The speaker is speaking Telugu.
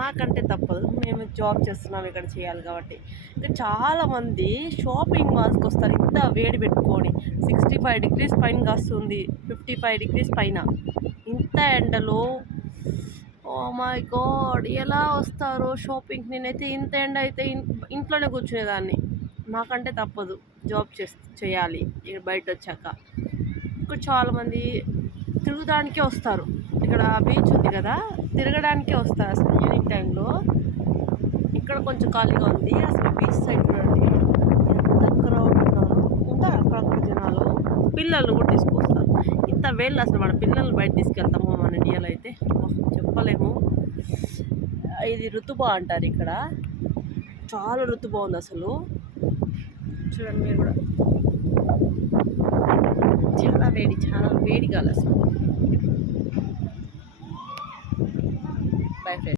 మాకంటే తప్పదు. మేము జాబ్ చేస్తున్నాం ఇక్కడ చేయాలి కాబట్టి. ఇంకా చాలామంది షాపింగ్ మాల్స్‌కి వస్తారు. ఇంత వేడి పెట్టుకొని 65 డిగ్రీస్ పైన కాస్తుంది. 55 డిగ్రీస్ పైన. ఇంత ఎండలో ఓహ్ మై గాడ్! ఎలా వస్తారో షాపింగ్‌కి. నేనైతే ఇంత ఎండ అయితే ఇంట్లోనే కూర్చునేదాన్ని. మాకంటే తప్పదు. జాబ్ చేయాలి బయటొచ్చాక. ఇక్కడ చాలామంది తిరగడానికే వస్తారు. ఇక్కడ బీచ్ ఉంది కదా! తిరగడానికే వస్తారు అసలు ఈవినింగ్ టైంలో. ఇక్కడ కొంచెం ఖాళీగా ఉంది. అసలు బీచ్ సైడ్ చూడండి ఎంత క్రౌడ్ ఉన్నారు. ఉంటారు అక్కడక్కడ జనాలు. పిల్లల్ని కూడా తీసుకొస్తారు. ఇంత వేళ్ళు అసలు మన పిల్లల్ని బయట తీసుకెళ్తాము మన ఇండియాలో అయితే చెప్పలేము. ఇది ఋతుబా అంటారు ఇక్కడ. చాలా ఋతుబా ఉంది అసలు. చూడండి మీరు కూడా. చాలా వేడి గాలి అసలు. Bye friends.